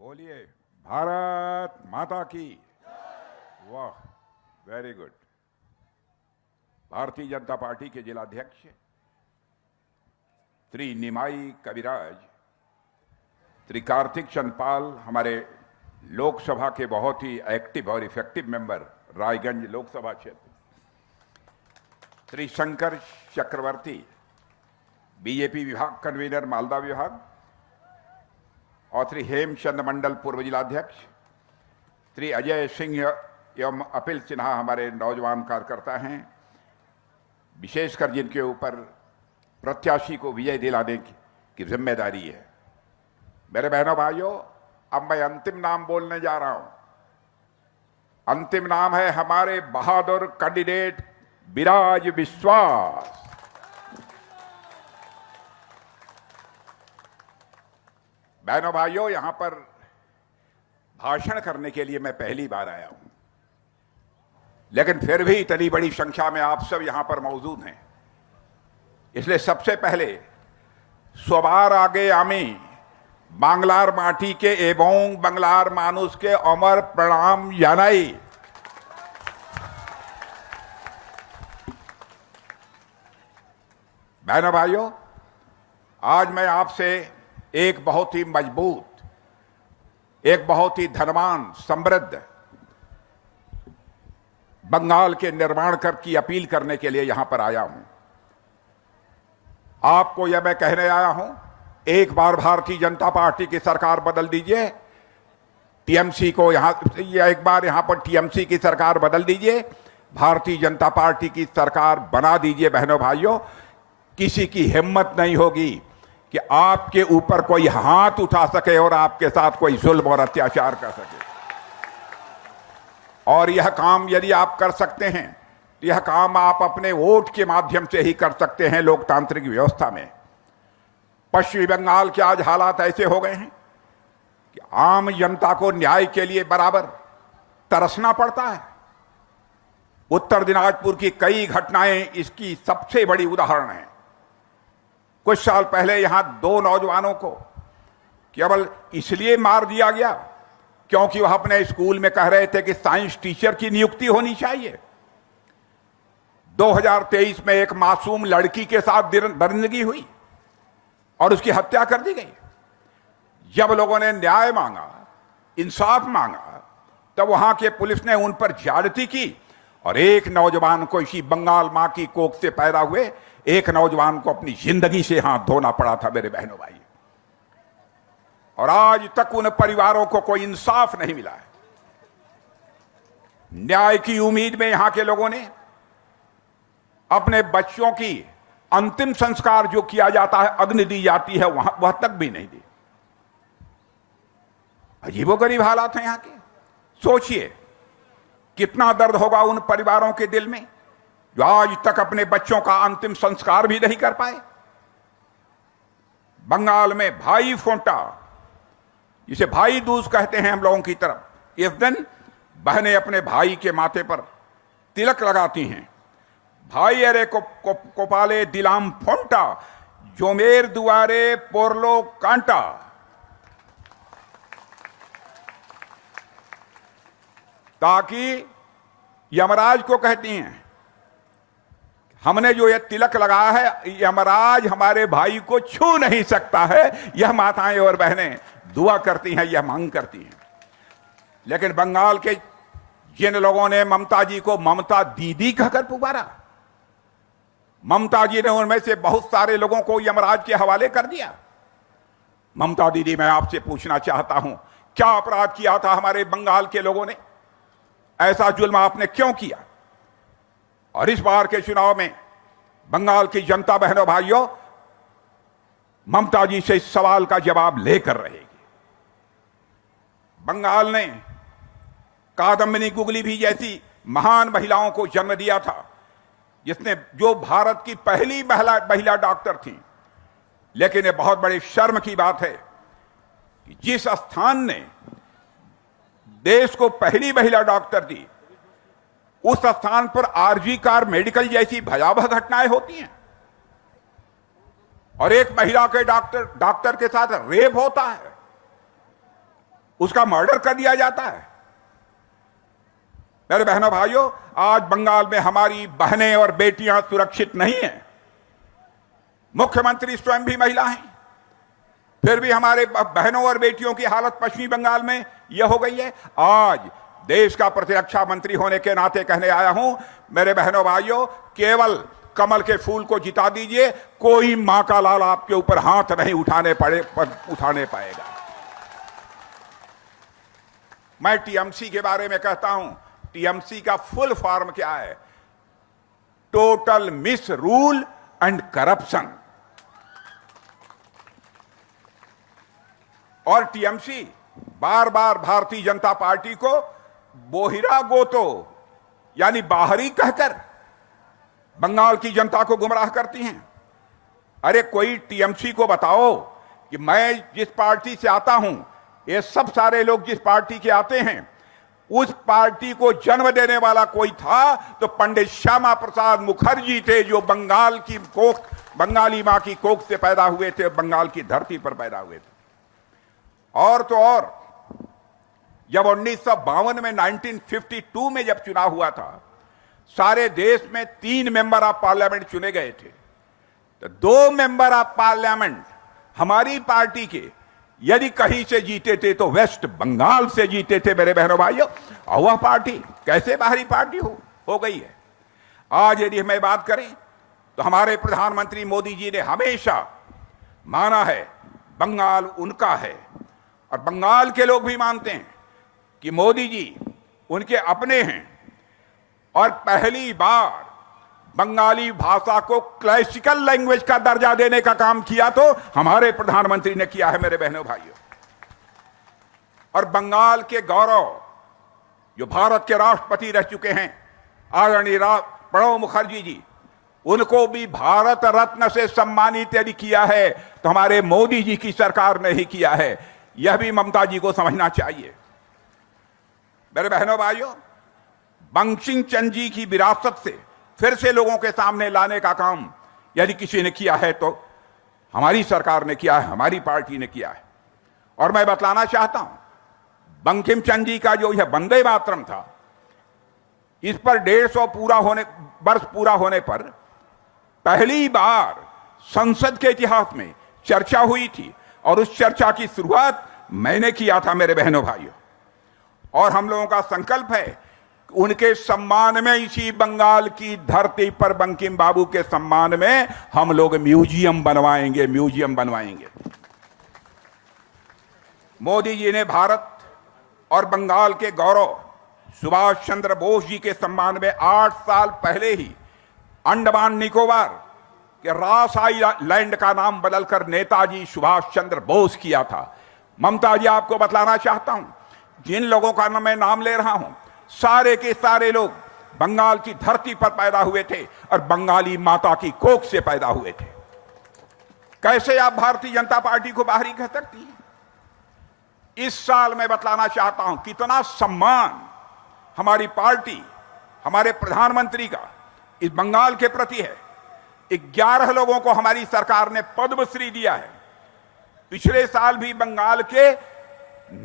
बोलिए भारत माता की। वाह, very good. Bharatiya Janata party के जिलाध्यक्ष श्री निमाई कविराज, श्री कार्तिक चंदपाल, हमारे लोकसभा के बहुत ही एक्टिव और इफेक्टिव मेंबर रायगंज लोकसभा क्षेत्र, श्री शंकर चक्रवर्ती, बीजेपी विभाग कन्वीनर मालदा विभाग, और श्री हेमचंद मंडल पूर्व जिलाध्यक्ष, श्री अजय सिंह एवं अपिल सिन्हा हमारे नौजवान कार्यकर्ता हैं, विशेषकर जिनके ऊपर प्रत्याशी को विजय दिलाने की जिम्मेदारी है। मेरे बहनों भाइयों, अब मैं अंतिम नाम बोलने जा रहा हूं। अंतिम नाम है हमारे बहादुर कैंडिडेट विराज विश्वास। बहनों भाइयों, यहां पर भाषण करने के लिए मैं पहली बार आया हूं, लेकिन फिर भी इतनी बड़ी संख्या में आप सब यहां पर मौजूद हैं, इसलिए सबसे पहले सवार आगे आमी बांग्लार माटी के एवं बांग्लार मानुष के अमर प्रणाम जानाई। बहनों भाइयों, आज मैं आपसे एक बहुत ही मजबूत, एक बहुत ही धनवान, समृद्ध बंगाल के निर्माण की अपील करने के लिए यहां पर आया हूं। आपको यह मैं कहने आया हूं, एक बार भारतीय जनता पार्टी की सरकार बदल दीजिए, टीएमसी को एक बार यहां पर टीएमसी की सरकार बदल दीजिए, भारतीय जनता पार्टी की सरकार बना दीजिए। बहनों भाइयों, किसी की हिम्मत नहीं होगी कि आपके ऊपर कोई हाथ उठा सके और आपके साथ कोई जुल्म और अत्याचार कर सके। और यह काम यदि आप कर सकते हैं, यह काम आप अपने वोट के माध्यम से ही कर सकते हैं लोकतांत्रिक व्यवस्था में। पश्चिमी बंगाल के आज हालात ऐसे हो गए हैं कि आम जनता को न्याय के लिए बराबर तरसना पड़ता है। उत्तर दिनाजपुर की कई घटनाएं इसकी सबसे बड़ी उदाहरण है। कुछ साल पहले यहां 2 नौजवानों को केवल इसलिए मार दिया गया क्योंकि वह अपने स्कूल में कह रहे थे कि साइंस टीचर की नियुक्ति होनी चाहिए। 2023 में एक मासूम लड़की के साथ दरिंदगी हुई और उसकी हत्या कर दी गई। जब लोगों ने न्याय मांगा, इंसाफ मांगा, तब वहां के पुलिस ने उन पर ज्यादती की और एक नौजवान को, इसी बंगाल मां की कोख से पैदा हुए एक नौजवान को अपनी जिंदगी से हाथ धोना पड़ा था। मेरे बहनों भाई, और आज तक उन परिवारों को कोई इंसाफ नहीं मिला है। न्याय की उम्मीद में यहां के लोगों ने अपने बच्चों की अंतिम संस्कार जो किया जाता है, अग्नि दी जाती है, वह तक भी नहीं दी। अजीबोगरीब हालात हैं यहां के। सोचिए कितना दर्द होगा उन परिवारों के दिल में जो आज तक अपने बच्चों का अंतिम संस्कार भी नहीं कर पाए। बंगाल में भाई फोंटा, जिसे भाई दूज कहते हैं हम लोगों की तरफ, इस दिन बहनें अपने भाई के माथे पर तिलक लगाती हैं। भाई अरे कोपाले दिलाम फोंटा, जोमेर दुआरे पोरलो कांटा। ताकि यमराज को कहती हैं, हमने जो ये तिलक लगाया है, यमराज हमारे भाई को छू नहीं सकता है। यह माताएं और बहनें दुआ करती हैं, यह मांग करती हैं। लेकिन बंगाल के जिन लोगों ने ममता जी को ममता दीदी कहकर पुकारा, ममता जी ने उनमें से बहुत सारे लोगों को यमराज के हवाले कर दिया। ममता दीदी, मैं आपसे पूछना चाहता हूं, क्या अपराध किया था हमारे बंगाल के लोगों ने? ऐसा जुल्म आपने क्यों किया? और इस बार के चुनाव में बंगाल की जनता, बहनों भाइयों, ममता जी से इस सवाल का जवाब लेकर रहेगी। बंगाल ने कादम्बिनी गुगली भी जैसी महान महिलाओं को जन्म दिया था, जो भारत की पहली महिला डॉक्टर थी। लेकिन ये बहुत बड़ी शर्म की बात है कि जिस स्थान ने देश को पहली महिला डॉक्टर दी, उस स्थान पर आरजी कार मेडिकल जैसी भयावह घटनाएं होती हैं और एक महिला के डॉक्टर के साथ रेप होता है। उसका मर्डर कर दिया जाता है। मेरे बहनों भाइयों, आज बंगाल में हमारी बहनें और बेटियां सुरक्षित नहीं हैं। मुख्यमंत्री स्वयं भी महिला हैं, फिर भी हमारे बहनों और बेटियों की हालत पश्चिमी बंगाल में यह हो गई है। आज देश का प्रतिरक्षा मंत्री होने के नाते कहने आया हूं, मेरे बहनों भाइयों, केवल कमल के फूल को जिता दीजिए, कोई मां का लाल आपके ऊपर हाथ नहीं उठाने पाएगा। मैं टीएमसी के बारे में कहता हूं, टीएमसी का फुल फॉर्म क्या है? Total miss rule and corruption. और टीएमसी बार बार भारतीय जनता पार्टी को बोहिरा गोतो यानी बाहरी कहकर बंगाल की जनता को गुमराह करती हैं। अरे कोई टीएमसी को बताओ कि मैं जिस पार्टी से आता हूं, ये सब सारे लोग जिस पार्टी के आते हैं, उस पार्टी को जन्म देने वाला कोई था तो पंडित श्यामा प्रसाद मुखर्जी थे, जो बंगाली मां की कोख से पैदा हुए थे, बंगाल की धरती पर पैदा हुए थे। और तो और जब 1952 में 1952 में जब चुनाव हुआ था, सारे देश में 3 मेंबर ऑफ पार्लियामेंट चुने गए थे, तो 2 मेंबर ऑफ पार्लियामेंट हमारी पार्टी के यदि कहीं से जीते थे तो वेस्ट बंगाल से जीते थे। मेरे बहनों भाइयों, और वह पार्टी कैसे बाहरी पार्टी हो गई है। आज यदि हमें बात करें तो हमारे प्रधानमंत्री मोदी जी ने हमेशा माना है बंगाल उनका है, और बंगाल के लोग भी मानते हैं कि मोदी जी उनके अपने हैं। और पहली बार बंगाली भाषा को क्लासिकल लैंग्वेज का दर्जा देने का काम किया तो हमारे प्रधानमंत्री ने किया है। मेरे बहनों भाइयों, और बंगाल के गौरव जो भारत के राष्ट्रपति रह चुके हैं आदरणीय प्रणब मुखर्जी जी, उनको भी भारत रत्न से सम्मानित यदि किया है तो हमारे मोदी जी की सरकार ने ही किया है। यह भी ममता जी को समझना चाहिए। मेरे बहनों भाइयों, बंकिम चंद्र जी की विरासत से फिर से लोगों के सामने लाने का काम यदि किसी ने किया है तो हमारी सरकार ने किया है, हमारी पार्टी ने किया है। और मैं बतलाना चाहता हूं, बंकिम चंद्र जी का जो यह वंदे मातरम था, इस पर 150 वर्ष पूरा होने पर पहली बार संसद के इतिहास में चर्चा हुई थी, और उस चर्चा की शुरुआत मैंने किया था। मेरे बहनों भाइयों, और हम लोगों का संकल्प है उनके सम्मान में, इसी बंगाल की धरती पर बंकिम बाबू के सम्मान में हम लोग म्यूजियम बनवाएंगे। मोदी जी ने भारत और बंगाल के गौरव सुभाष चंद्र बोस जी के सम्मान में 8 साल पहले ही अंडमान निकोबार के रास आइलैंड का नाम बदलकर नेताजी सुभाष चंद्र बोस किया था। ममता जी, आपको बतलाना चाहता हूं, जिन लोगों का मैं नाम ले रहा हूं, सारे के सारे लोग बंगाल की धरती पर पैदा हुए थे और बंगाली माता की कोख से पैदा हुए थे। कैसे आप भारतीय जनता पार्टी को बाहरी कह सकती हैं? इस साल मैं बतलाना चाहता हूं कितना सम्मान हमारी पार्टी, हमारे प्रधानमंत्री का इस बंगाल के प्रति है। 11 लोगों को हमारी सरकार ने पद्मश्री दिया है। पिछले साल भी बंगाल के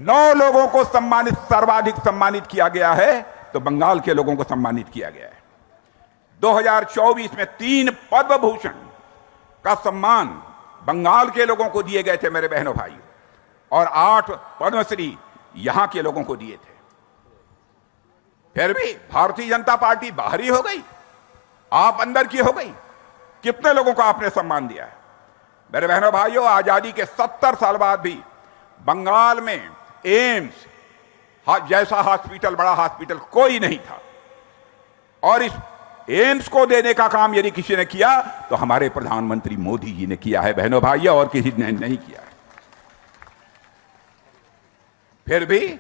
9 लोगों को सर्वाधिक सम्मानित किया गया है, तो बंगाल के लोगों को सम्मानित किया गया है। 2024 में 3 पद्म भूषण का सम्मान बंगाल के लोगों को दिए गए थे मेरे बहनों भाइयों, और 8 पद्मश्री यहां के लोगों को दिए थे। फिर भी भारतीय जनता पार्टी बाहरी हो गई, आप अंदर की हो गई। कितने लोगों को आपने सम्मान दिया है? मेरे बहनों भाइयों, आजादी के 70 साल बाद भी बंगाल में एम्स जैसा हॉस्पिटल, बड़ा हॉस्पिटल कोई नहीं था, और इस एम्स को देने का काम यदि किसी ने किया तो हमारे प्रधानमंत्री मोदी जी ने किया है बहनों भाइयों, और किसी ने नहीं किया है। फिर भी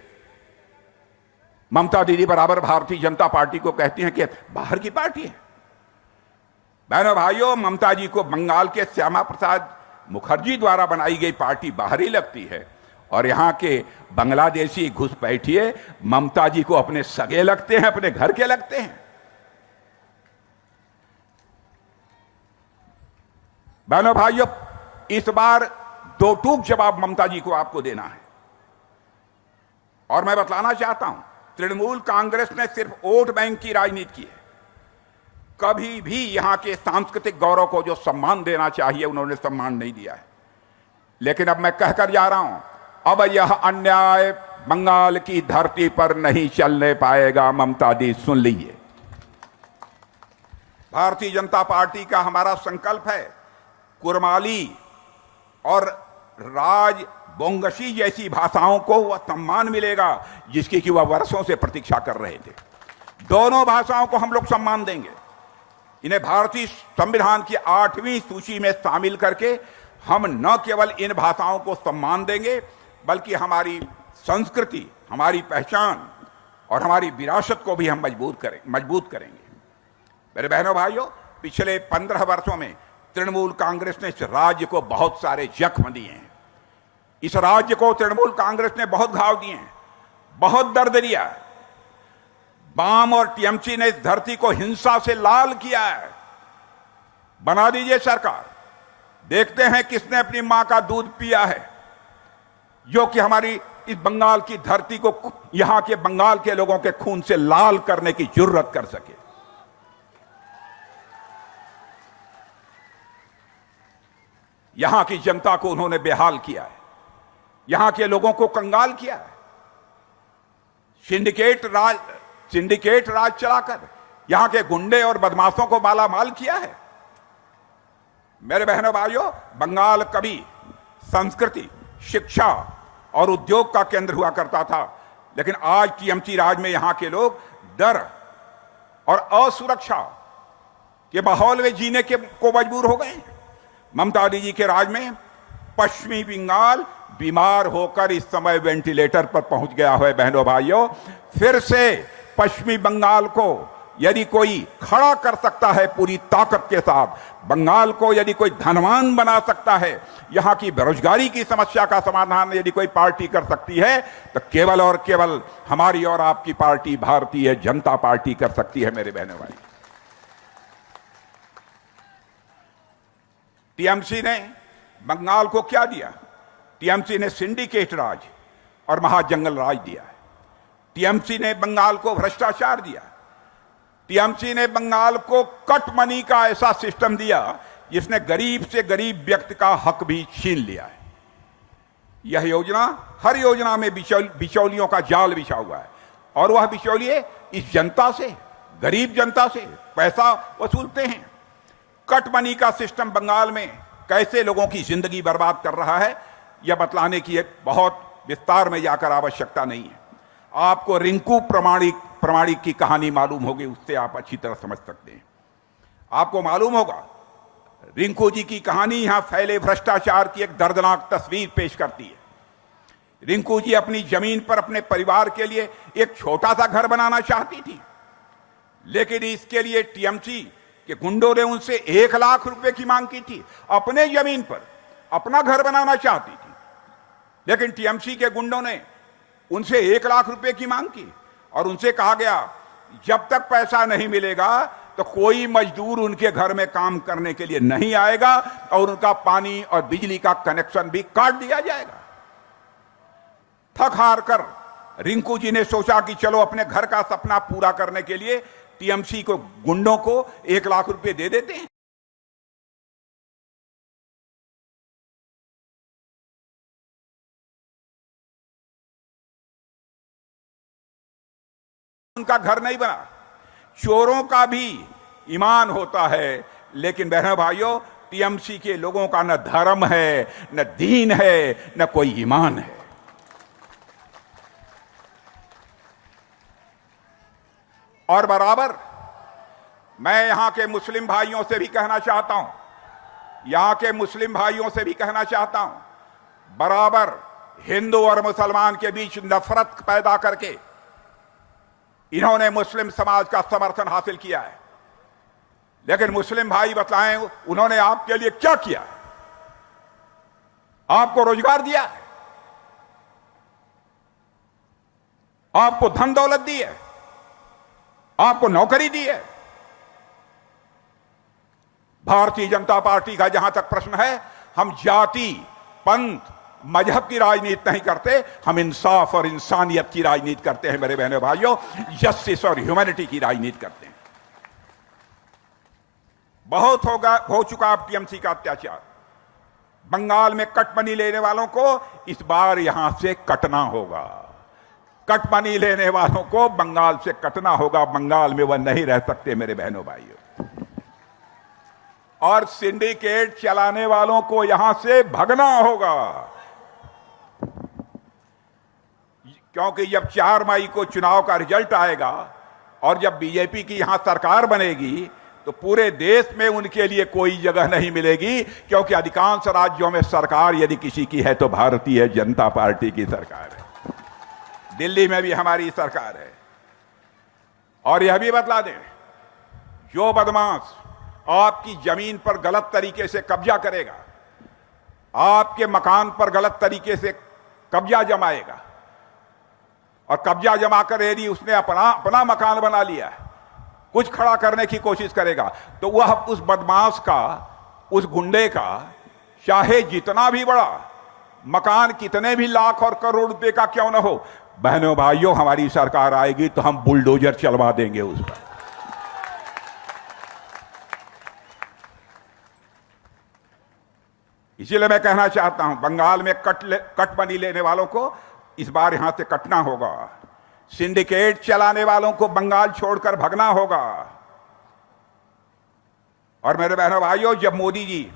ममता दीदी बराबर भारतीय जनता पार्टी को कहती हैं कि बाहर की पार्टी है। बहनों भाइयों, ममता जी को बंगाल के श्यामा प्रसाद मुखर्जी द्वारा बनाई गई पार्टी बाहरी लगती है, और यहां के बांग्लादेशी घुसपैठिए ममता जी को अपने सगे लगते हैं, अपने घर के लगते हैं। बहनों भाइयों, इस बार 2 टूक जवाब ममता जी को आपको देना है। और मैं बतलाना चाहता हूं, तृणमूल कांग्रेस ने सिर्फ वोट बैंक की राजनीति की है। कभी भी यहां के सांस्कृतिक गौरव को जो सम्मान देना चाहिए उन्होंने सम्मान नहीं दिया है। लेकिन अब मैं कहकर जा रहा हूं, अब यह अन्याय बंगाल की धरती पर नहीं चलने पाएगा। ममता दी सुन लीजिए, भारतीय जनता पार्टी का हमारा संकल्प है, कुरमाली और राजबोंगशी जैसी भाषाओं को वह सम्मान मिलेगा जिसकी कि वह वर्षों से प्रतीक्षा कर रहे थे। दोनों भाषाओं को हम लोग सम्मान देंगे। इन्हें भारतीय संविधान की 8वीं सूची में शामिल करके हम न केवल इन भाषाओं को सम्मान देंगे बल्कि हमारी संस्कृति, हमारी पहचान और हमारी विरासत को भी हम मजबूत करेंगे। मेरे बहनों भाइयों, पिछले 15 वर्षों में तृणमूल कांग्रेस ने इस राज्य को बहुत सारे जख्म दिए हैं। इस राज्य को तृणमूल कांग्रेस ने बहुत घाव दिए हैं, बहुत दर्द दिया है। वाम और टीएमसी ने इस धरती को हिंसा से लाल किया है। बना दीजिए सरकार, देखते हैं किसने अपनी मां का दूध पिया है जो कि हमारी इस बंगाल की धरती को, यहां के बंगाल के लोगों के खून से लाल करने की जुर्रत कर सके। यहां की जनता को उन्होंने बेहाल किया है, यहां के लोगों को कंगाल किया है। सिंडिकेट राज चलाकर यहां के गुंडे और बदमाशों को मालामाल किया है। मेरे बहनों भाइयों, बंगाल कभी संस्कृति, शिक्षा और उद्योग का केंद्र हुआ करता था, लेकिन आज टीएमसी राज में यहां के लोग डर और असुरक्षा के माहौल में जीने को मजबूर हो गए। ममता दीदी के राज में पश्चिमी बंगाल बीमार होकर इस समय वेंटिलेटर पर पहुंच गया है। बहनों भाइयों, फिर से पश्चिमी बंगाल को यदि कोई खड़ा कर सकता है पूरी ताकत के साथ, बंगाल को यदि कोई धनवान बना सकता है, यहां की बेरोजगारी की समस्या का समाधान यदि कोई पार्टी कर सकती है तो केवल और केवल हमारी और आपकी पार्टी भारतीय जनता पार्टी कर सकती है। मेरे बहनों भाई, टीएमसी ने बंगाल को क्या दिया? टीएमसी ने सिंडिकेट राज और महाजंगल राज दिया है। टीएमसी ने बंगाल को भ्रष्टाचार दिया। टीएमसी ने बंगाल को कट मनी का ऐसा सिस्टम दिया जिसने गरीब से गरीब व्यक्ति का हक भी छीन लिया है। यह योजना, हर योजना में बिचौलियों का जाल बिछा हुआ है और वह बिचौलिए इस जनता से, गरीब जनता से पैसा वसूलते हैं। कट मनी का सिस्टम बंगाल में कैसे लोगों की जिंदगी बर्बाद कर रहा है, यह बतलाने की बहुत विस्तार में जाकर आवश्यकता नहीं है। आपको रिंकू प्रमाणिक की कहानी मालूम होगी, उससे आप अच्छी तरह समझ सकते हैं। आपको मालूम होगा, रिंकू जी की कहानी यहां फैले भ्रष्टाचार की एक दर्दनाक तस्वीर पेश करती है। रिंकू जी अपनी जमीन पर अपने परिवार के लिए एक छोटा सा घर बनाना चाहती थी, लेकिन इसके लिए टीएमसी के गुंडों ने उनसे 1 लाख रुपए की मांग की थी। अपने जमीन पर अपना घर बनाना चाहती थी, लेकिन टीएमसी के गुंडों ने उनसे 1 लाख रुपए की मांग की और उनसे कहा गया जब तक पैसा नहीं मिलेगा तो कोई मजदूर उनके घर में काम करने के लिए नहीं आएगा और उनका पानी और बिजली का कनेक्शन भी काट दिया जाएगा। थक हार कर रिंकू जी ने सोचा कि चलो अपने घर का सपना पूरा करने के लिए टीएमसी को, गुंडों को 1 लाख रुपए दे देते हैं। उनका घर नहीं बना। चोरों का भी ईमान होता है, लेकिन बहनों भाइयों, टीएमसी के लोगों का न धर्म है, न दीन है, न कोई ईमान है। और बराबर मैं यहां के मुस्लिम भाइयों से भी कहना चाहता हूं, बराबर हिंदू और मुसलमान के बीच नफरत पैदा करके इन्होंने मुस्लिम समाज का समर्थन हासिल किया है। लेकिन मुस्लिम भाई बतलाएं, उन्होंने आपके लिए क्या किया है? आपको रोजगार दिया है, आपको धन दौलत दी है, आपको नौकरी दी है। भारतीय जनता पार्टी का जहां तक प्रश्न है, हम जाति, पंथ, मजहब की राजनीति नहीं करते, हम इंसाफ और इंसानियत की राजनीति करते हैं मेरे बहनों भाइयों, जस्टिस और ह्यूमैनिटी की राजनीति करते हैं। बहुत हो चुका अब टीएमसी का अत्याचार। बंगाल में कटमनी लेने वालों को इस बार यहां से कटना होगा। कटमनी लेने वालों को बंगाल से कटना होगा। बंगाल में वह नहीं रह सकते मेरे बहनों भाइयों। और सिंडिकेट चलाने वालों को यहां से भगना होगा, क्योंकि जब 4 मई को चुनाव का रिजल्ट आएगा और जब बीजेपी की यहां सरकार बनेगी तो पूरे देश में उनके लिए कोई जगह नहीं मिलेगी, क्योंकि अधिकांश राज्यों में सरकार यदि किसी की है तो भारतीय जनता पार्टी की सरकार है। दिल्ली में भी हमारी सरकार है। और यह भी बतला दें, जो बदमाश आपकी जमीन पर गलत तरीके से कब्जा करेगा, आपके मकान पर गलत तरीके से कब्जा जमाएगा और कब्जा जमाकर यदि उसने अपना मकान बना लिया है, कुछ खड़ा करने की कोशिश करेगा, तो वह उस बदमाश का, उस गुंडे का, चाहे जितना भी बड़ा मकान, कितने भी लाख और करोड़ रुपए का क्यों ना हो, बहनों भाइयों हमारी सरकार आएगी तो हम बुलडोजर चलवा देंगे उस पर। इसीलिए मैं कहना चाहता हूं, बंगाल में कटमनी लेने वालों को इस बार यहां से कटना होगा। सिंडिकेट चलाने वालों को बंगाल छोड़कर भगना होगा। और मेरे बहनों भाइयों, जब मोदी जी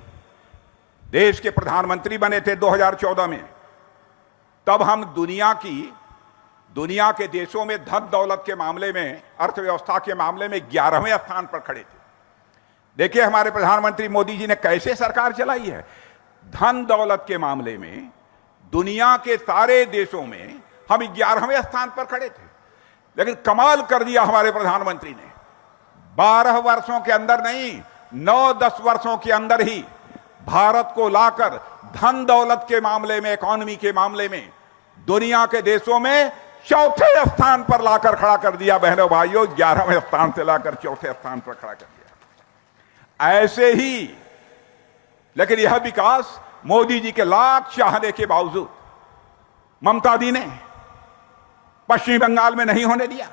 देश के प्रधानमंत्री बने थे 2014 में, तब हम दुनिया के देशों में धन दौलत के मामले में, अर्थव्यवस्था के मामले में 11वें स्थान पर खड़े थे। देखिए हमारे प्रधानमंत्री मोदी जी ने कैसे सरकार चलाई है। धन दौलत के मामले में दुनिया के सारे देशों में हम 11वें स्थान पर खड़े थे। लेकिन कमाल कर दिया हमारे प्रधानमंत्री ने, 12 वर्षों के अंदर नहीं, 9-10 वर्षों के अंदर ही भारत को लाकर धन दौलत के मामले में, इकोनॉमी के मामले में दुनिया के देशों में 4थे स्थान पर लाकर खड़ा कर दिया। बहनों भाइयों, 11वें स्थान से लाकर 4थे स्थान पर खड़ा कर दिया। ऐसे ही, लेकिन यह विकास मोदी जी के लाख चाहने के बावजूद ममता दी ने पश्चिमी बंगाल में नहीं होने दिया।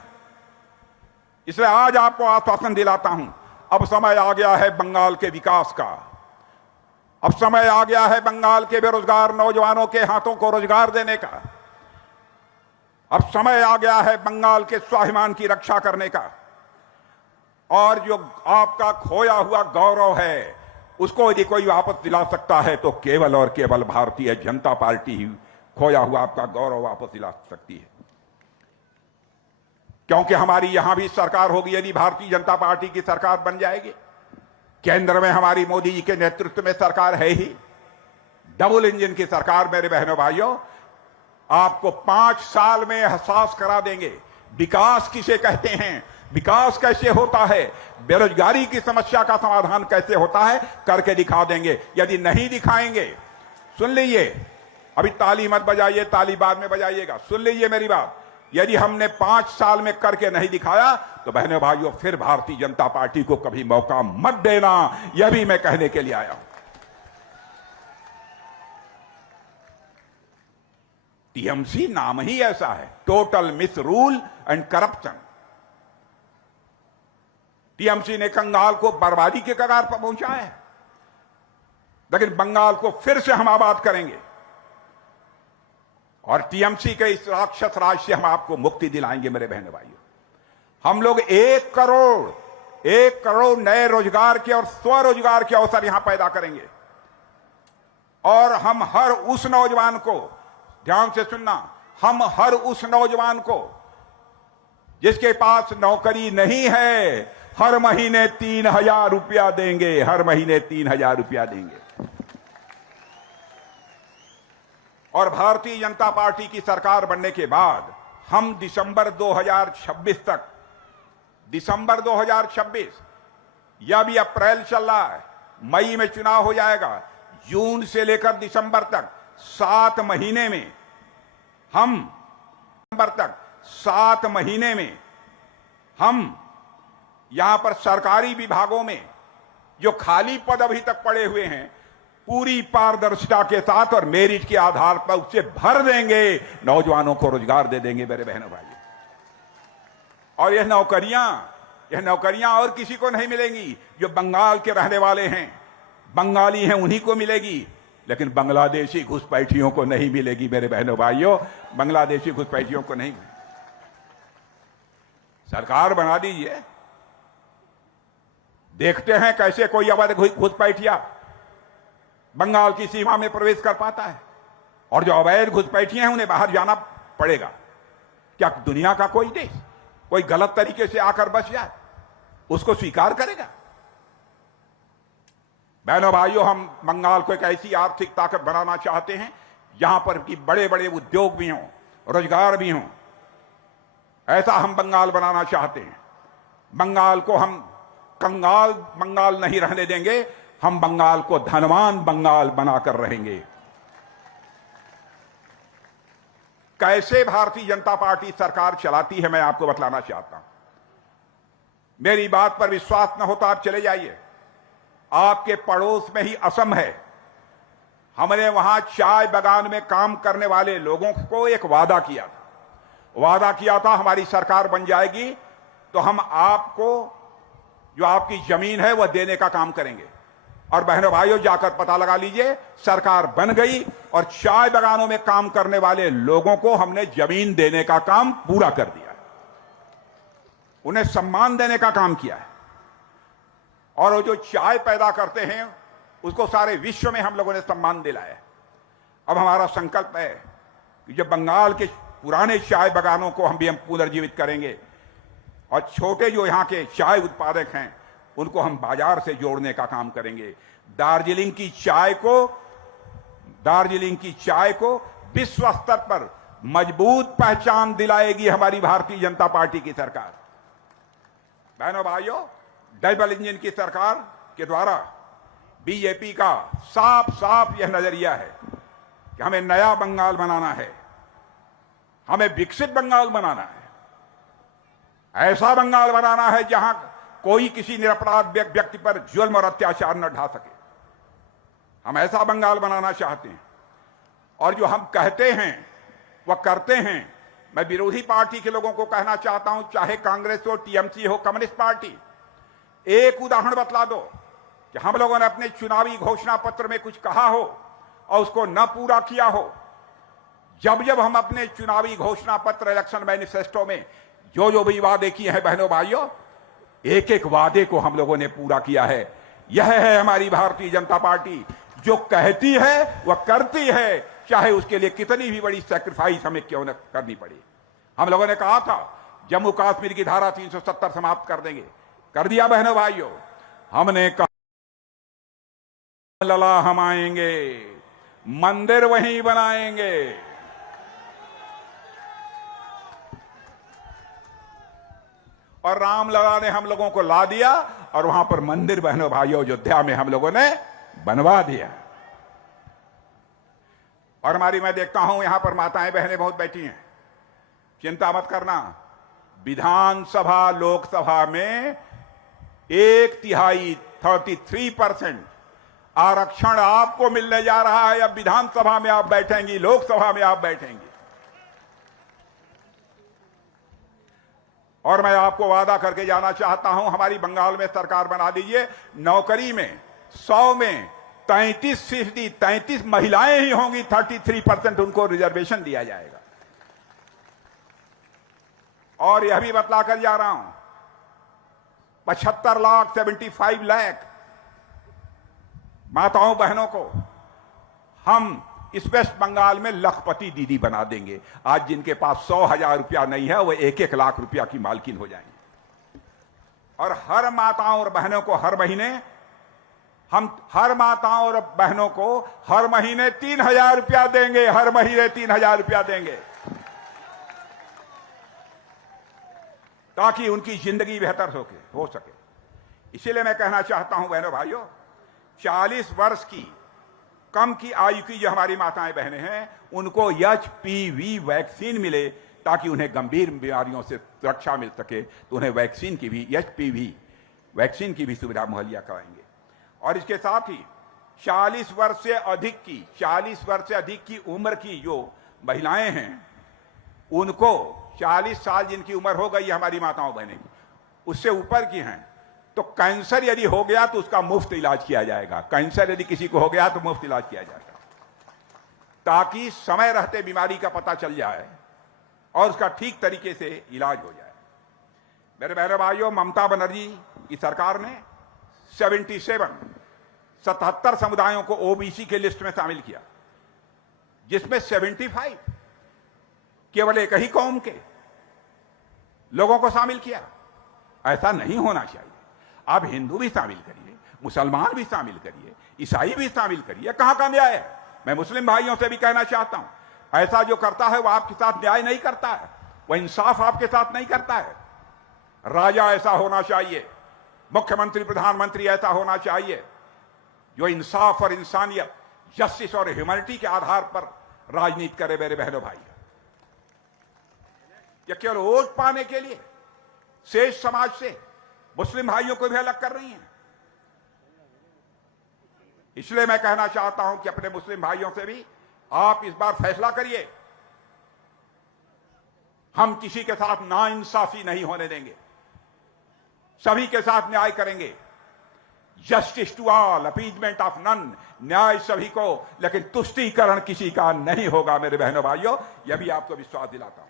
इसलिए आज आपको आश्वासन दिलाता हूं, अब समय आ गया है बंगाल के विकास का। अब समय आ गया है बंगाल के बेरोजगार नौजवानों के हाथों को रोजगार देने का। अब समय आ गया है बंगाल के स्वाभिमान की रक्षा करने का। और जो आपका खोया हुआ गौरव है, उसको यदि कोई वापस दिला सकता है तो केवल और केवल भारतीय जनता पार्टी ही खोया हुआ आपका गौरव वापस दिला सकती है। क्योंकि हमारी यहां भी सरकार होगी, यदि भारतीय जनता पार्टी की सरकार बन जाएगी। केंद्र में हमारी मोदी जी के नेतृत्व में सरकार है ही, डबल इंजन की सरकार। मेरे बहनों भाइयों, आपको 5 साल में एहसास करा देंगे विकास किसे कहते हैं, विकास कैसे होता है, बेरोजगारी की समस्या का समाधान कैसे होता है, करके दिखा देंगे। यदि नहीं दिखाएंगे, सुन लीजिए, अभी ताली मत बजाइए, ताली बाद में बजाइएगा, सुन लीजिए मेरी बात। यदि हमने 5 साल में करके नहीं दिखाया तो बहनों भाइयों फिर भारतीय जनता पार्टी को कभी मौका मत देना, यह भी मैं कहने के लिए आया हूं। टीएमसी नाम ही ऐसा है, total miss rule and corruption. TMC ने बंगाल को बर्बादी के कगार पर पहुंचाया है, लेकिन बंगाल को फिर से हम आबाद करेंगे और टीएमसी के इस राक्षस राज से हम आपको मुक्ति दिलाएंगे। मेरे बहनों भाइयों, हम लोग 1 करोड़ नए रोजगार के और स्वरोजगार के अवसर यहां पैदा करेंगे। और हम हर उस नौजवान को, ध्यान से सुनना, हम हर उस नौजवान को जिसके पास नौकरी नहीं है, हर महीने 3,000 रुपया देंगे, हर महीने 3,000 रुपया देंगे। और भारतीय जनता पार्टी की सरकार बनने के बाद हम दिसंबर 2026 तक, दिसंबर 2026 या भी अप्रैल चल रहा है, मई में चुनाव हो जाएगा, जून से लेकर दिसंबर तक 7 महीने में हम, दिसंबर तक 7 महीने में हम यहां पर सरकारी विभागों में जो खाली पद अभी तक पड़े हुए हैं पूरी पारदर्शिता के साथ और मेरिट के आधार पर उसे भर देंगे, नौजवानों को रोजगार दे देंगे मेरे बहनों भाई। और यह नौकरियां और किसी को नहीं मिलेंगी। जो बंगाल के रहने वाले हैं, बंगाली हैं, उन्हीं को मिलेगी, लेकिन बांग्लादेशी घुसपैठियों को नहीं मिलेगी मेरे बहनों भाइयों, बांग्लादेशी घुसपैठियों को नहीं। सरकार बना दीजिए, देखते हैं कैसे कोई अवैध घुसपैठिया बंगाल की सीमा में प्रवेश कर पाता है, और जो अवैध घुसपैठिए हैं उन्हें बाहर जाना पड़ेगा। क्या दुनिया का कोई देश कोई गलत तरीके से आकर बच जाए उसको स्वीकार करेगा? बहनों भाइयों, हम बंगाल को एक ऐसी आर्थिक ताकत बनाना चाहते हैं जहां पर कि बड़े बड़े उद्योग भी हों, रोजगार भी हों। ऐसा हम बंगाल बनाना चाहते हैं। बंगाल को हम कंगाल बंगाल नहीं रहने देंगे, हम बंगाल को धनवान बंगाल बनाकर रहेंगे। कैसे भारतीय जनता पार्टी सरकार चलाती है मैं आपको बतलाना चाहता हूं। मेरी बात पर विश्वास न हो तो आप चले जाइए, आपके पड़ोस में ही असम है। हमने वहां चाय बागान में काम करने वाले लोगों को एक वादा किया था हमारी सरकार बन जाएगी तो हम आपको जो आपकी जमीन है वह देने का काम करेंगे। और बहनों भाइयों, जाकर पता लगा लीजिए, सरकार बन गई और चाय बागानों में काम करने वाले लोगों को हमने जमीन देने का काम पूरा कर दिया है, उन्हें सम्मान देने का काम किया है। और वो जो चाय पैदा करते हैं उसको सारे विश्व में हम लोगों ने सम्मान दिलाया है। अब हमारा संकल्प है कि जब बंगाल के पुराने चाय बागानों को हम पुनर्जीवित करेंगे और छोटे जो यहाँ के चाय उत्पादक हैं उनको हम बाजार से जोड़ने का काम करेंगे। दार्जिलिंग की चाय को विश्व स्तर पर मजबूत पहचान दिलाएगी हमारी भारतीय जनता पार्टी की सरकार। बहनों भाइयों, डबल इंजन की सरकार के द्वारा बीजेपी का साफ यह नजरिया है कि हमें नया बंगाल बनाना है, हमें विकसित बंगाल बनाना है, ऐसा बंगाल बनाना है जहां कोई किसी निरपराध व्यक्ति पर जुल्म और अत्याचार न ढा सके। हम ऐसा बंगाल बनाना चाहते हैं और जो हम कहते हैं वह करते हैं। मैं विरोधी पार्टी के लोगों को कहना चाहता हूं, चाहे कांग्रेस हो, टीएमसी हो, कम्युनिस्ट पार्टी, एक उदाहरण बतला दो कि हम लोगों ने अपने चुनावी घोषणा पत्र में कुछ कहा हो और उसको न पूरा किया हो। जब हम अपने चुनावी घोषणा पत्र, इलेक्शन मैनिफेस्टो में जो भी वादे किए हैं बहनों भाइयों, एक एक वादे को हम लोगों ने पूरा किया है। यह है हमारी भारतीय जनता पार्टी, जो कहती है वह करती है, चाहे उसके लिए कितनी भी बड़ी सैक्रिफाइस हमें क्यों न करनी पड़े। हम लोगों ने कहा था जम्मू कश्मीर की धारा 370 समाप्त कर देंगे, कर दिया बहनों भाइयों। हमने कहा लला हम आएंगे, मंदिर वहीं बनाएंगे। और रामलला ने हम लोगों को ला दिया और वहां पर मंदिर बहनों भाइयों अयोध्या में हम लोगों ने बनवा दिया। और मैं देखता हूं यहां पर माताएं बहनें बहुत बैठी हैं, चिंता मत करना। विधानसभा लोकसभा में 1/3 33% आरक्षण आपको मिलने जा रहा है। अब विधानसभा में आप बैठेंगी, लोकसभा में आप बैठेंगी। और मैं आपको वादा करके जाना चाहता हूं, हमारी बंगाल में सरकार बना दीजिए, नौकरी में 100 में 33% महिलाएं ही होंगी, 33% उनको रिजर्वेशन दिया जाएगा। और यह भी बतला कर जा रहा हूं, 75 लाख माताओं बहनों को हम इस वेस्ट बंगाल में लखपति दीदी बना देंगे। आज जिनके पास 100,000 रुपया नहीं है वो 1-1 लाख रुपया की मालकिन हो जाएंगे। और हर माताओं और बहनों को हर महीने 3,000 रुपया देंगे, हर महीने 3,000 रुपया देंगे, ताकि उनकी जिंदगी बेहतर हो सके। इसीलिए मैं कहना चाहता हूं बहनों भाइयों, 40 वर्ष की कम की आयु की जो हमारी माताएं बहनें हैं उनको HPV वैक्सीन मिले, ताकि उन्हें गंभीर बीमारियों से सुरक्षा मिल सके। तो उन्हें वैक्सीन की भी HPV वैक्सीन की भी सुविधा मुहैया कराएंगे। और इसके साथ ही 40 वर्ष से अधिक की उम्र की जो महिलाएं हैं, उनको 40 साल जिनकी उम्र हो गई है हमारी माताओं बहनें की, उससे ऊपर की हैं, तो कैंसर यदि हो गया तो उसका मुफ्त इलाज किया जाएगा। कैंसर यदि किसी को हो गया तो मुफ्त इलाज किया जाएगा, ताकि समय रहते बीमारी का पता चल जाए और उसका ठीक तरीके से इलाज हो जाए। मेरे बहनों भाइयों, ममता बनर्जी की सरकार ने 77 समुदायों को ओबीसी के लिस्ट में शामिल किया, जिसमें 75 केवल एक ही कौम के लोगों को शामिल किया। ऐसा नहीं होना चाहिए। आप हिंदू भी शामिल करिए, मुसलमान भी शामिल करिए, ईसाई भी शामिल करिए। कहां का न्याय है? मैं मुस्लिम भाइयों से भी कहना चाहता हूं, ऐसा जो करता है वो आपके साथ न्याय नहीं करता है, वो इंसाफ आपके साथ नहीं करता है। राजा ऐसा होना चाहिए, मुख्यमंत्री प्रधानमंत्री ऐसा होना चाहिए जो इंसाफ और इंसानियत, जस्टिस और ह्यूमैनिटी के आधार पर राजनीति करे। मेरे बहनों भाई, ये केवल वोट पाने के लिए शेष समाज से मुस्लिम भाइयों को भी अलग कर रही हैं। इसलिए मैं कहना चाहता हूं कि अपने मुस्लिम भाइयों से भी आप इस बार फैसला करिए। हम किसी के साथ नाइंसाफी नहीं होने देंगे, सभी के साथ न्याय करेंगे। Justice to all, appeasement of none, न्याय सभी को, लेकिन तुष्टीकरण किसी का नहीं होगा। मेरे बहनों भाइयों, यह भी आपको विश्वास दिलाता हूं।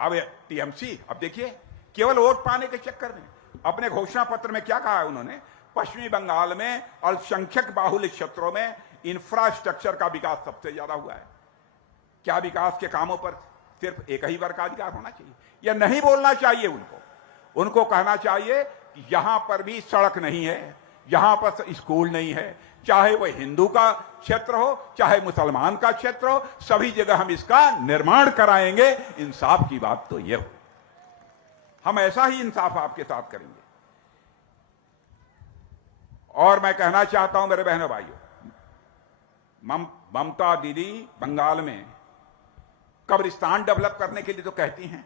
अब टीएमसी, अब देखिए, केवल वोट पाने के चक्कर में अपने घोषणा पत्र में क्या कहा है उन्होंने? पश्चिमी बंगाल में अल्पसंख्यक बाहुल्य क्षेत्रों में इंफ्रास्ट्रक्चर का विकास सबसे ज्यादा हुआ है। क्या विकास के कामों पर सिर्फ एक ही वर्ग का अधिकार होना चाहिए? या नहीं बोलना चाहिए उनको कहना चाहिए कि यहां पर भी सड़क नहीं है, यहां पर स्कूल नहीं है, चाहे वह हिंदू का क्षेत्र हो चाहे मुसलमान का क्षेत्र हो, सभी जगह हम इसका निर्माण कराएंगे। इंसाफ की बात तो यह हो, हम ऐसा ही इंसाफ आपके साथ करेंगे। और मैं कहना चाहता हूं मेरे बहनों भाइयों, ममता दीदी बंगाल में कब्रिस्तान डेवलप करने के लिए तो कहती हैं,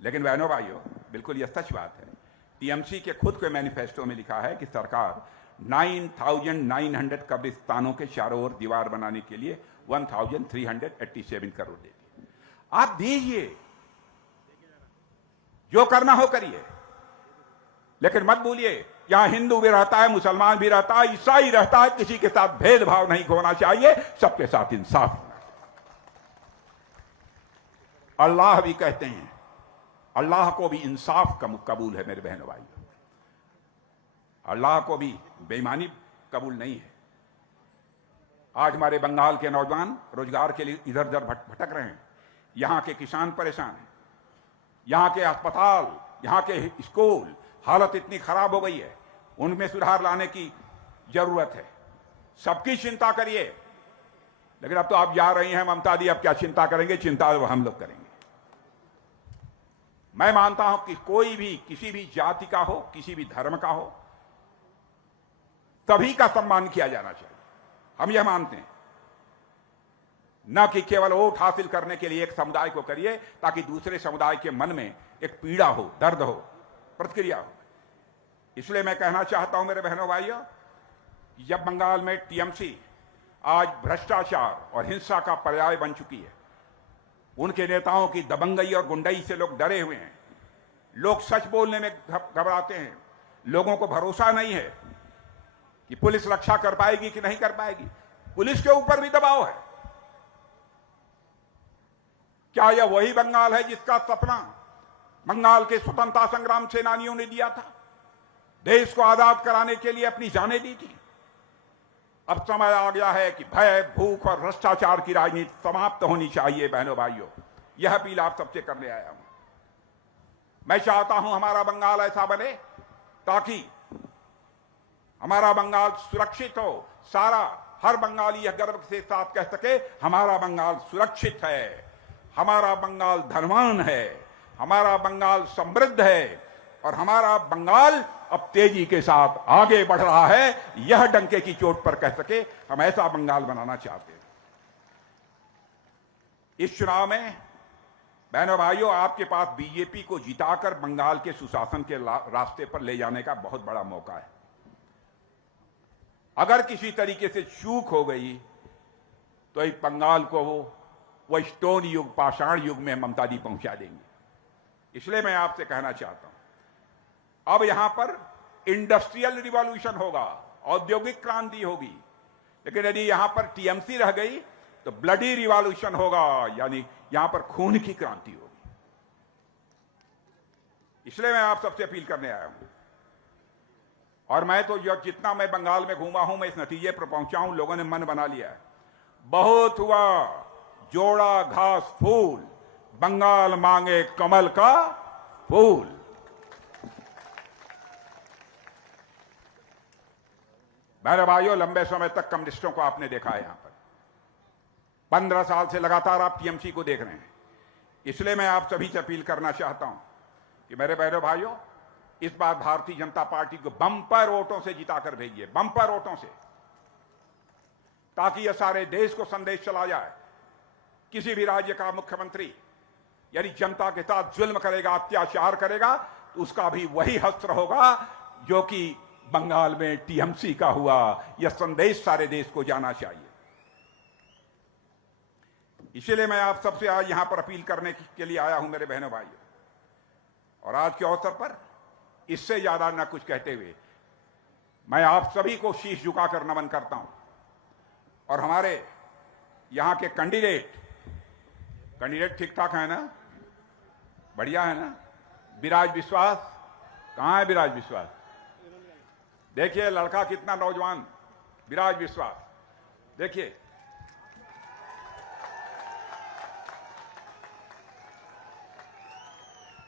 लेकिन बहनों भाइयों, बिल्कुल यह सच बात है। टीएमसी के खुद के मैनिफेस्टो में लिखा है कि सरकार 9,900 कब्रिस्तानों के चारों ओर दीवार बनाने के लिए 1,387 करोड़ देती। आप दीजिए, जो करना हो करिए, लेकिन मत भूलिए यहां हिंदू भी रहता है, मुसलमान भी रहता है, ईसाई रहता है, किसी के साथ भेदभाव नहीं होना चाहिए, सबके साथ इंसाफ होना चाहिए। अल्लाह भी कहते हैं, अल्लाह को भी इंसाफ कबूल है। मेरे बहनों भाइयों, अल्लाह को भी बेईमानी कबूल नहीं है। आज हमारे बंगाल के नौजवान रोजगार के लिए इधर उधर भटक रहे हैं, यहां के किसान परेशान हैं, यहां के अस्पताल, यहां के स्कूल हालत इतनी खराब हो गई है, उनमें सुधार लाने की जरूरत है। सबकी चिंता करिए, लेकिन अब तो आप जा रही हैं ममता दी, अब क्या चिंता करेंगे? चिंता हम लोग करेंगे। मैं मानता हूं कि कोई भी किसी भी जाति का हो, किसी भी धर्म का हो, सभी का सम्मान किया जाना चाहिए। हम यह मानते हैं, न कि केवल वोट हासिल करने के लिए एक समुदाय को करिए ताकि दूसरे समुदाय के मन में एक पीड़ा हो, दर्द हो, प्रतिक्रिया हो। इसलिए मैं कहना चाहता हूं मेरे बहनों भाइयों, जब बंगाल में टीएमसी आज भ्रष्टाचार और हिंसा का पर्याय बन चुकी है, उनके नेताओं की दबंगई और गुंडई से लोग डरे हुए हैं, लोग सच बोलने में घबराते हैं, लोगों को भरोसा नहीं है कि पुलिस रक्षा कर पाएगी कि नहीं कर पाएगी। पुलिस के ऊपर भी दबाव है। क्या यह वही बंगाल है जिसका सपना बंगाल के स्वतंत्रता संग्राम सेनानियों ने दिया था? देश को आजाद कराने के लिए अपनी जानें दी थी। अब समय आ गया है कि भय, भूख और भ्रष्टाचार की राजनीति समाप्त होनी चाहिए। बहनों भाइयों, यह अपील आप सबसे करने आया हूं। मैं चाहता हूं हमारा बंगाल ऐसा बने ताकि हमारा बंगाल सुरक्षित हो, हर बंगाली यह गर्व के साथ कह सके, हमारा बंगाल सुरक्षित है, हमारा बंगाल धनवान है, हमारा बंगाल समृद्ध है और हमारा बंगाल अब तेजी के साथ आगे बढ़ रहा है। यह डंके की चोट पर कह सके, हम ऐसा बंगाल बनाना चाहते हैं। इस चुनाव में बहनों भाइयों, आपके पास बीजेपी को जिताकर बंगाल के सुशासन के रास्ते पर ले जाने का बहुत बड़ा मौका है। अगर किसी तरीके से चूक हो गई तो इस बंगाल को वो स्टोन युग, पाषाण युग में ममता दी पहुंचा देंगे। इसलिए मैं आपसे कहना चाहता हूं, अब यहां पर इंडस्ट्रियल रिवॉल्यूशन होगा, औद्योगिक क्रांति होगी, लेकिन यदि यहां पर टीएमसी रह गई तो ब्लडी रिवॉल्यूशन होगा, यानी यहां पर खून की क्रांति होगी। इसलिए मैं आप सबसे अपील करने आया हूं, और मैं तो जितना मैं बंगाल में घूमा हूं, मैं इस नतीजे पर पहुंचा हूं, लोगों ने मन बना लिया है। बहुत हुआ जोड़ा घास फूल, बंगाल मांगे कमल का फूल। मेरे भाइयों, लंबे समय तक कम्युनिस्टों को आपने देखा है, यहां पर 15 साल से लगातार आप टीएमसी को देख रहे हैं। इसलिए मैं आप सभी से अपील करना चाहता हूं कि मेरे बहनों भाइयों, इस बार भारतीय जनता पार्टी को बम्पर वोटों से जिताकर भेजिए, बम्पर वोटों से, ताकि यह सारे देश को संदेश चला जाए। किसी भी राज्य का मुख्यमंत्री यदि जनता के साथ जुल्म करेगा, अत्याचार करेगा, तो उसका भी वही हश्र होगा जो कि बंगाल में टीएमसी का हुआ। यह संदेश सारे देश को जाना चाहिए। इसीलिए मैं आप सबसे आज यहां पर अपील करने के लिए आया हूं मेरे बहनों भाइयों, और आज के अवसर पर इससे ज्यादा न कुछ कहते हुए मैं आप सभी को शीश झुकाकर नमन करता हूं। और हमारे यहां के कैंडिडेट ठीक ठाक है ना, बढ़िया है ना। विराज विश्वास कहां है? विराज विश्वास देखिए, लड़का कितना नौजवान, विराज विश्वास देखिए।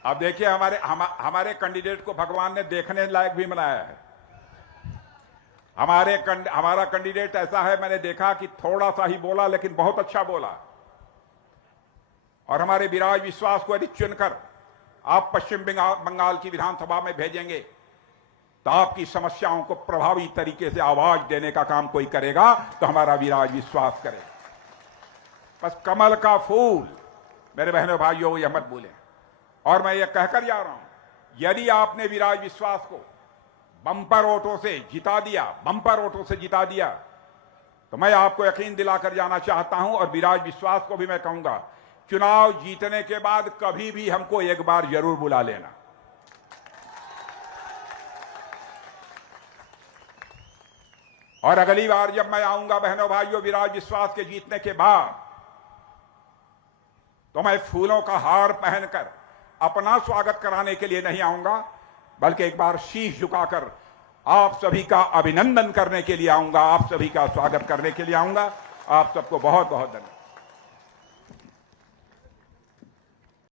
अब देखिए, हमारे कैंडिडेट को भगवान ने देखने लायक भी बनाया है। हमारा कैंडिडेट ऐसा है, मैंने देखा कि थोड़ा सा ही बोला लेकिन बहुत अच्छा बोला। और हमारे विराज विश्वास को यदि चुनकर आप पश्चिम बंगाल की विधानसभा में भेजेंगे तो आपकी समस्याओं को प्रभावी तरीके से आवाज देने का काम कोई करेगा तो हमारा विराज विश्वास करेगा। बस कमल का फूल मेरे बहनों भाइयों, यह मत भूलें। और मैं ये कहकर जा रहा हूं, यदि आपने विराज विश्वास को बम्पर वोटों से जिता दिया, तो मैं आपको यकीन दिलाकर जाना चाहता हूं, और विराज विश्वास को भी मैं कहूंगा, चुनाव जीतने के बाद कभी भी हमको एक बार जरूर बुला लेना। और अगली बार जब मैं आऊंगा बहनों भाइयों विराज विश्वास के जीतने के बाद, तो मैं फूलों का हार पहनकर अपना स्वागत कराने के लिए नहीं आऊंगा, बल्कि एक बार शीश झुकाकर आप सभी का अभिनंदन करने के लिए आऊंगा, आप सभी का स्वागत करने के लिए आऊंगा। आप सबको बहुत बहुत धन्यवाद।